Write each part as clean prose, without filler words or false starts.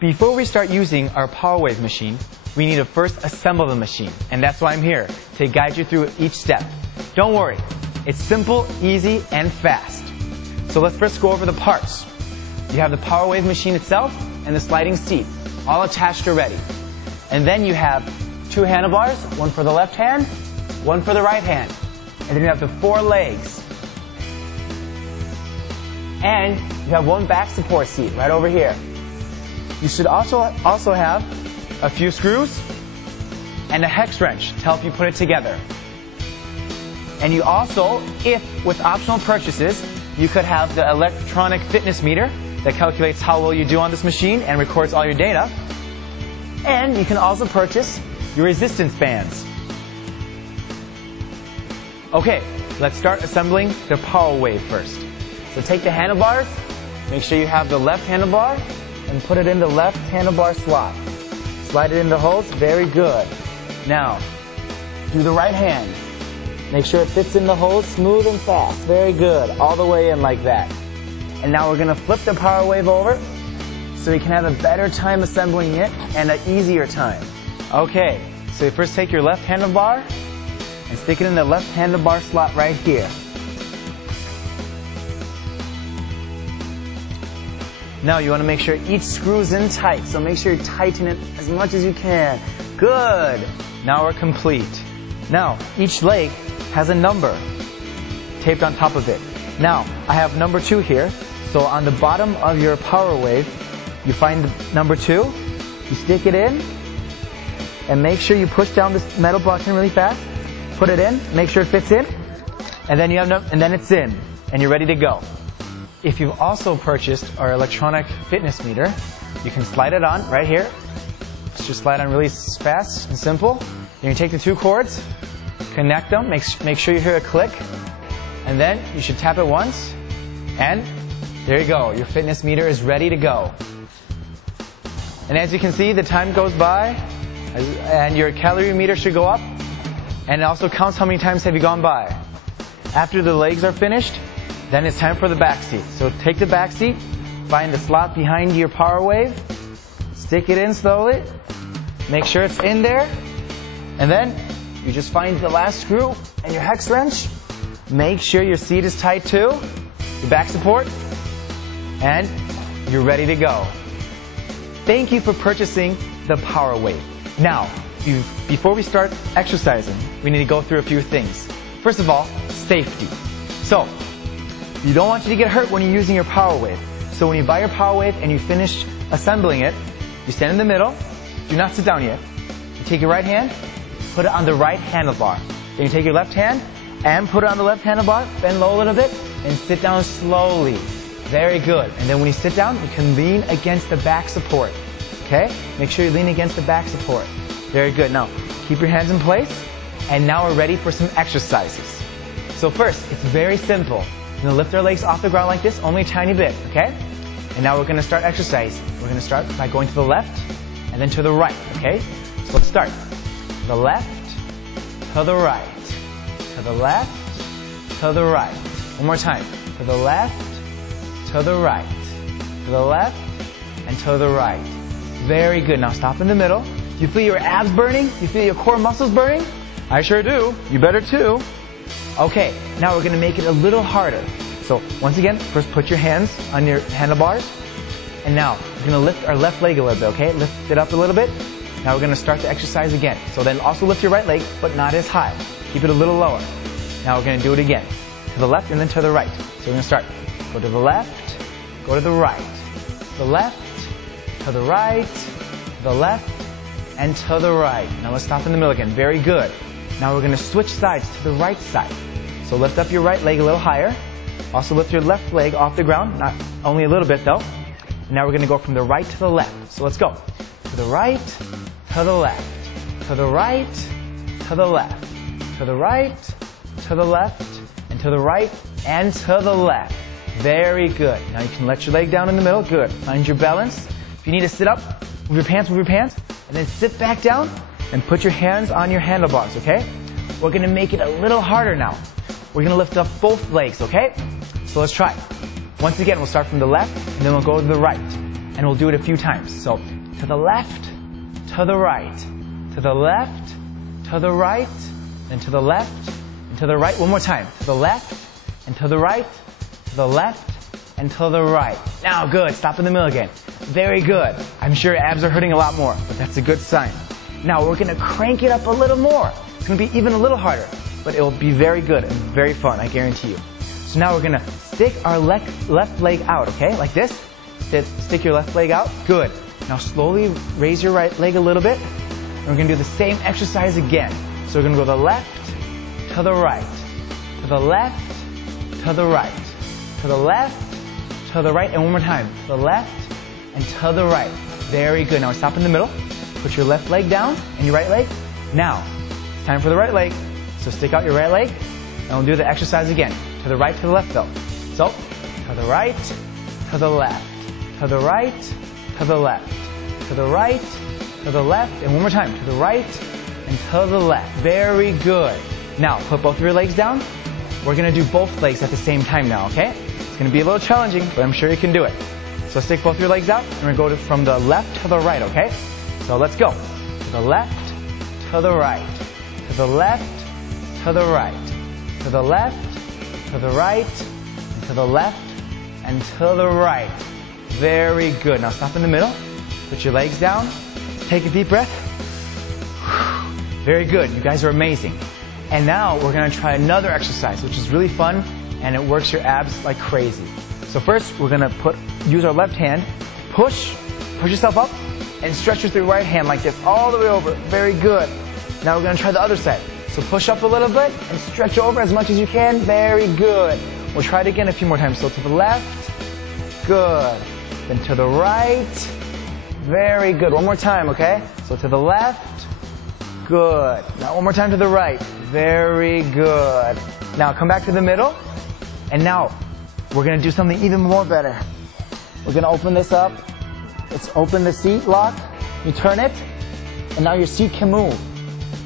before we start using our power wave machine, we need to first assemble the machine. And that's why I'm here, to guide you through each step. Don't worry, it's simple, easy, and fast. So let's first go over the parts. You have the power wave machine itself and the sliding seat, all attached already. And then you have 2 handlebars, one for the left hand, one for the right hand. And then you have the 4 legs. And you have 1 back support seat right over here. You should also have a few screws and a hex wrench to help you put it together. And you also, if with optional purchases, you could have the electronic fitness meter that calculates how well you do on this machine and records all your data. And you can also purchase your resistance bands. Okay, let's start assembling the power wave first. So take the handlebars, make sure you have the left handlebar, and put it in the left handlebar slot. Slide it in the holes, very good. Now, do the right hand. Make sure it fits in the holes smooth and fast, very good, all the way in like that. And now we're going to flip the power wave over so we can have a better time assembling it and an easier time. Okay, so you first take your left handlebar and stick it in the left handlebar slot right here. Now you want to make sure each screws in tight, so make sure you tighten it as much as you can. Good! Now we're complete. Now, each leg has a number taped on top of it. Now, I have number 2 here, so on the bottom of your power wave, you find the number 2, you stick it in, and make sure you push down this metal button really fast. Put it in, make sure it fits in, and then then it's in, and you're ready to go. If you've also purchased our electronic fitness meter, you can slide it on right here. Just slide on really fast and simple. Then you take the 2 cords, connect them, make sure you hear a click, and then you should tap it once, and there you go. Your fitness meter is ready to go. And as you can see, the time goes by, and your calorie meter should go up, and it also counts how many times have you gone by. After the legs are finished, then it's time for the back seat. So take the back seat, find the slot behind your power wave, stick it in slowly, make sure it's in there, and then you just find the last screw and your hex wrench. Make sure your seat is tight too, your back support, and you're ready to go. Thank you for purchasing the power wave. Now, before we start exercising, we need to go through a few things. First of all, safety. So, you don't want you to get hurt when you're using your power wave. So when you buy your power wave and you finish assembling it, you stand in the middle, do not sit down yet. You take your right hand, put it on the right handlebar. Then you take your left hand and put it on the left handlebar, bend low a little bit, and sit down slowly. Very good. And then when you sit down, you can lean against the back support. Okay? Make sure you lean against the back support. Very good. Now, keep your hands in place, and now we're ready for some exercises. So first, it's very simple. We're going to lift our legs off the ground like this, only a tiny bit, okay? And now we're going to start exercise. We're going to start by going to the left and then to the right, okay? So let's start. The left, to the right, to the left, to the right. One more time. To the left, to the right, to the left, and to the right. Very good. Now stop in the middle. Do you feel your abs burning? Do you feel your core muscles burning? I sure do. You better too. Okay, now we're going to make it a little harder. So once again, first put your hands on your handlebars. And now we're going to lift our left leg a little bit, okay? Lift it up a little bit. Now we're going to start the exercise again. So then also lift your right leg, but not as high. Keep it a little lower. Now we're going to do it again. To the left and then to the right. So we're going to start. Go to the left, go to the right. To the left, to the right, to the left, and to the right. Now let's stop in the middle again. Very good. Now we're going to switch sides to the right side. So lift up your right leg a little higher. Also lift your left leg off the ground, not only a little bit though. And now we're going to go from the right to the left. So let's go. To the right, to the left, to the right, to the left, to the right, to the left, and to the right, and to the left. Very good. Now you can let your leg down in the middle. Good. Find your balance. If you need to sit up, move your pants, and then sit back down and put your hands on your handlebars, okay? We're going to make it a little harder now. We're going to lift up both legs, okay? So let's try. Once again, we'll start from the left, and then we'll go to the right. and we'll do it a few times. So to the left, to the right, to the left, to the right, then to the left, and to the right. One more time. To the left, and to the right, to the left, and to the right. Now, good. Stop in the middle again. Very good. I'm sure your abs are hurting a lot more, but that's a good sign. Now, we're going to crank it up a little more. It's going to be even a little harder, but it will be very good and very fun, I guarantee you. So now we're going to stick our left leg out, okay? Like this. Stick your left leg out. Good. Now, slowly raise your right leg a little bit. And we're going to do the same exercise again. So we're going to go to the left, to the right, to the left, to the right, to the left, to the right, and one more time. To the left and to the right. Very good. Now stop in the middle. Put your left leg down and your right leg. Now, it's time for the right leg. So stick out your right leg, and we'll do the exercise again. To the right, to the left though. So, to the right, to the left, to the right, to the left, to the right, to the left, and one more time. To the right and to the left. Very good. Now, put both of your legs down. We're going to do both legs at the same time now, okay? It's going to be a little challenging, but I'm sure you can do it. So stick both your legs out, and we're going to go from the left to the right, okay? So let's go. To the left, to the right, to the left, to the right, to the left, to the right, and to the left, and to the right. Very good. Now stop in the middle. Put your legs down. Take a deep breath. Very good. You guys are amazing. And now we're going to try another exercise, which is really fun, and it works your abs like crazy. So first, we're going to use our left hand, push yourself up, and stretch with your right hand like this, all the way over. Very good. Now we're going to try the other side. So push up a little bit, and stretch over as much as you can. Very good. We'll try it again a few more times. So to the left, good. Then to the right, very good. One more time, okay? So to the left, good. Now one more time to the right. Very good. Now come back to the middle. And now we're going to do something even more better. We're going to open this up. Let's open the seat lock. You turn it. And now your seat can move,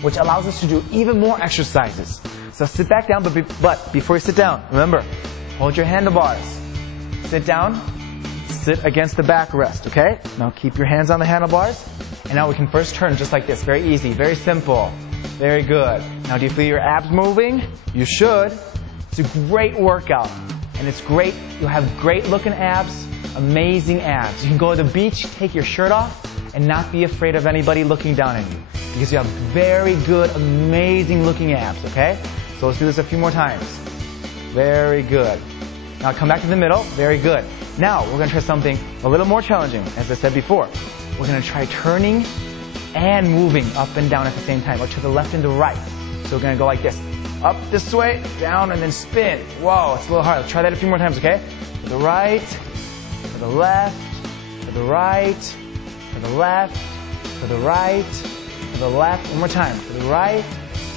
which allows us to do even more exercises. So sit back down, but before you sit down, remember, hold your handlebars. Sit down. Sit against the backrest, okay? Now keep your hands on the handlebars. And now we can first turn just like this. Very easy, very simple. Very good. Now do you feel your abs moving? You should. It's a great workout. And it's great. You'll have great looking abs, amazing abs. You can go to the beach, take your shirt off, and not be afraid of anybody looking down on you. Because you have very good, amazing looking abs, okay? So let's do this a few more times. Very good. Now come back to the middle. Very good. Now we're going to try something a little more challenging, as I said before. We're going to try turning and moving up and down at the same time, or to the left and the right. So we're going to go like this. Up this way, down, and then spin. Whoa, it's a little hard. Let's try that a few more times, okay? To the right, to the left, to the right, to the left, to the right, to the left. One more time. To the right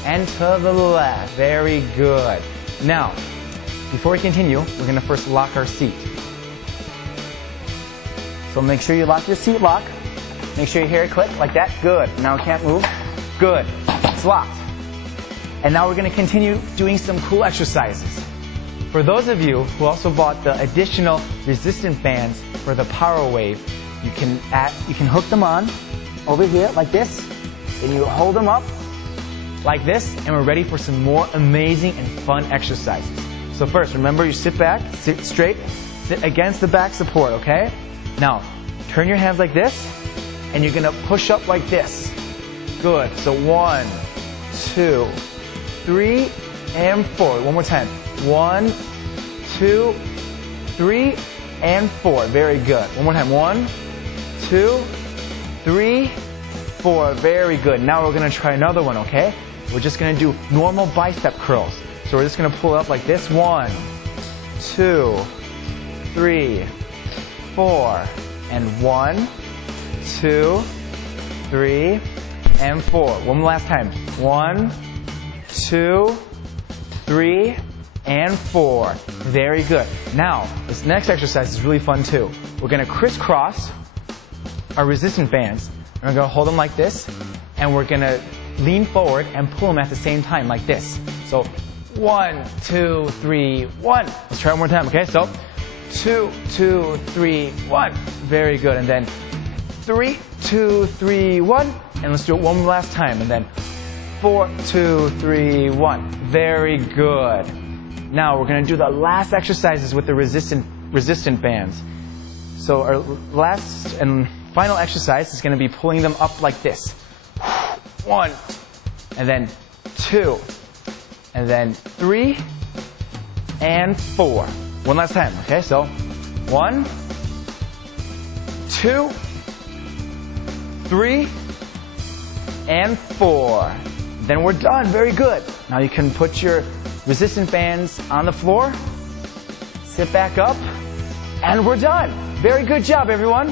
and to the left. Very good. Now, before we continue, we're going to first lock our seat. So make sure you lock your seat lock. Make sure you hear it click like that. Good. Now it can't move. Good. It's locked. And now we're going to continue doing some cool exercises. For those of you who also bought the additional resistance bands for the Power Wave, you can hook them on over here like this, and you hold them up like this, and we're ready for some more amazing and fun exercises. So first, remember, you sit back, sit straight, sit against the back support, okay? Now, turn your hands like this, and you're going to push up like this. Good. So 1, 2, 3, and 4. One more time. 1, 2, 3, and 4. Very good. One more time. 1, 2, 3, 4. Very good. Now we're going to try another one, okay? We're just going to do normal bicep curls. So we're just going to pull it up like this. 1, 2, 3, 4. And 1, 2, 3, and 4. One last time. 1, 2, 3, and 4. Very good. Now, this next exercise is really fun too. We're going to crisscross our resistance bands. And we're going to hold them like this. And we're going to lean forward and pull them at the same time like this. So 1, 2, 3, 1. Let's try it one more time, okay? So 2, 2, 3, 1. Very good. And then 3, 2, 3, 1. And let's do it one last time. And then 4, 2, 3, 1. Very good. Now we're going to do the last exercises with the resistant bands. So our last and final exercise is going to be pulling them up like this. 1, and then 2, and then 3, and 4. One last time, okay? So 1, 2, 3, and 4. Then we're done. Very good. Now you can put your resistant bands on the floor, sit back up, and we're done. Very good job, everyone.